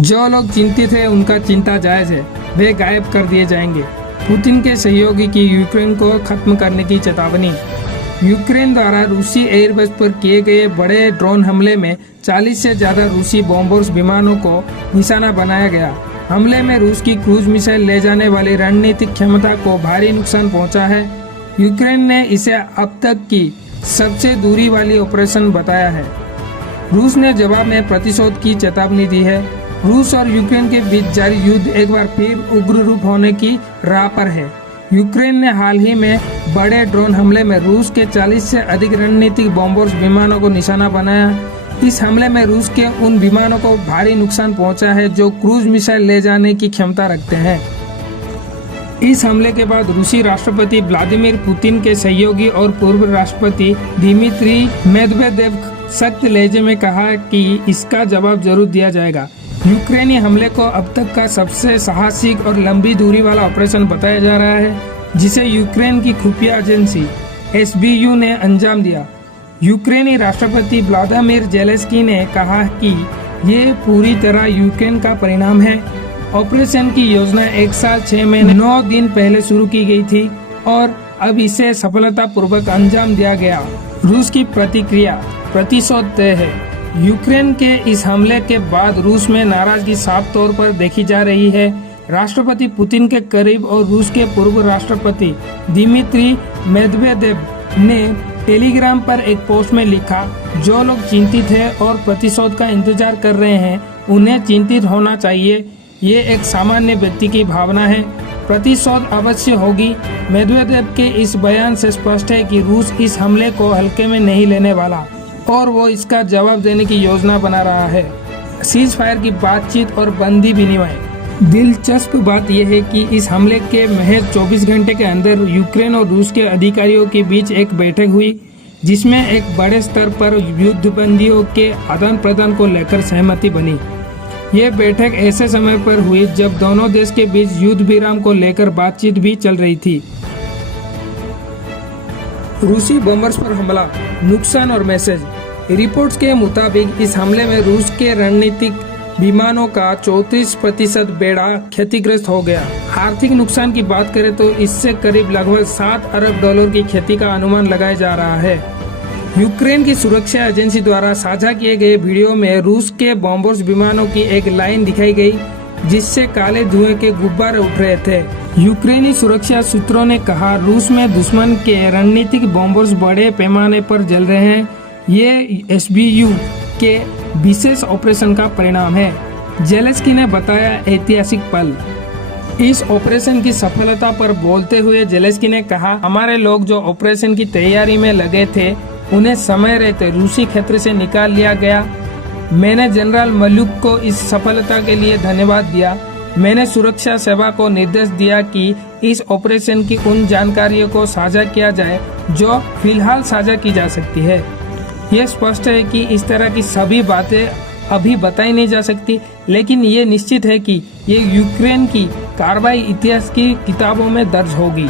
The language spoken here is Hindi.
जो लोग चिंतित हैं उनका चिंता जायज है, वे गायब कर दिए जाएंगे। पुतिन के सहयोगी की यूक्रेन को खत्म करने की चेतावनी। यूक्रेन द्वारा रूसी एयरबेस पर किए गए बड़े ड्रोन हमले में 40 से ज्यादा रूसी बॉम्बर्स विमानों को निशाना बनाया गया। हमले में रूस की क्रूज मिसाइल ले जाने वाली रणनीतिक क्षमता को भारी नुकसान पहुंचा है। यूक्रेन ने इसे अब तक की सबसे दूरी वाली ऑपरेशन बताया है। रूस ने जवाब में प्रतिशोध की चेतावनी दी है। रूस और यूक्रेन के बीच जारी युद्ध एक बार फिर उग्र रूप होने की राह पर है। यूक्रेन ने हाल ही में बड़े ड्रोन हमले में रूस के 40 से अधिक रणनीतिक बॉम्बर्स विमानों को निशाना बनाया। इस हमले में रूस के उन विमानों को भारी नुकसान पहुंचा है जो क्रूज मिसाइल ले जाने की क्षमता रखते हैं। इस हमले के बाद रूसी राष्ट्रपति व्लादिमीर पुतिन के सहयोगी और पूर्व राष्ट्रपति दिमित्री मेदवेदेव सख्त लहजे में कहा कि इसका जवाब जरूर दिया जाएगा। यूक्रेनी हमले को अब तक का सबसे साहसिक और लंबी दूरी वाला ऑपरेशन बताया जा रहा है, जिसे यूक्रेन की खुफिया एजेंसी SBU ने अंजाम दिया। यूक्रेनी राष्ट्रपति व्लादिमीर ज़ेलेंस्की ने कहा कि ये पूरी तरह यूक्रेन का परिणाम है। ऑपरेशन की योजना 1 साल 6 महीने 9 दिन पहले शुरू की गई थी और अब इसे सफलतापूर्वक अंजाम दिया गया। रूस की प्रतिक्रिया प्रतिशोध तय है। यूक्रेन के इस हमले के बाद रूस में नाराजगी साफ तौर पर देखी जा रही है। राष्ट्रपति पुतिन के करीब और रूस के पूर्व राष्ट्रपति दिमित्री मेदवेदेव ने टेलीग्राम पर एक पोस्ट में लिखा, जो लोग चिंतित हैं और प्रतिशोध का इंतजार कर रहे हैं उन्हें चिंतित होना चाहिए। ये एक सामान्य व्यक्ति की भावना है। प्रतिशोध अवश्य होगी। मेदवेदेव के इस बयान से स्पष्ट है कि रूस इस हमले को हल्के में नहीं लेने वाला और वो इसका जवाब देने की योजना बना रहा है। सीज फायर की बातचीत और बंदी विनिमय। दिलचस्प बात यह है कि इस हमले के महज 24 घंटे के अंदर यूक्रेन और रूस के अधिकारियों के बीच एक बैठक हुई, जिसमें एक बड़े स्तर पर युद्धबंदियों के आदान प्रदान को लेकर सहमति बनी। ये बैठक ऐसे समय पर हुई जब दोनों देश के बीच युद्ध विराम को लेकर बातचीत भी चल रही थी। रूसी बॉम्बर्स पर हमला, नुकसान और मैसेज। रिपोर्ट्स के मुताबिक इस हमले में रूस के रणनीतिक विमानों का 34% बेड़ा क्षतिग्रस्त हो गया। आर्थिक नुकसान की बात करें तो इससे करीब लगभग $7 अरब की क्षति का अनुमान लगाया जा रहा है। यूक्रेन की सुरक्षा एजेंसी द्वारा साझा किए गए वीडियो में रूस के बॉम्बर्स विमानों की एक लाइन दिखाई गई, जिससे काले धुएं के गुब्बारे उठ रहे थे। यूक्रेनी सुरक्षा सूत्रों ने कहा, रूस में दुश्मन के रणनीतिक बॉम्बर्स बड़े पैमाने पर जल रहे हैं। ये SBU के विशेष ऑपरेशन का परिणाम है। ज़ेलेंस्की ने बताया, ऐतिहासिक पल। इस ऑपरेशन की सफलता पर बोलते हुए ज़ेलेंस्की ने कहा, हमारे लोग जो ऑपरेशन की तैयारी में लगे थे उन्हें समय रहते रूसी क्षेत्र से निकाल लिया गया। मैंने जनरल मल्लुक को इस सफलता के लिए धन्यवाद दिया। मैंने सुरक्षा सेवा को निर्देश दिया कि इस ऑपरेशन की उन जानकारियों को साझा किया जाए जो फिलहाल साझा की जा सकती है। यह स्पष्ट है कि इस तरह की सभी बातें अभी बताई नहीं जा सकती, लेकिन ये निश्चित है कि ये यूक्रेन की कार्रवाई इतिहास की किताबों में दर्ज होगी।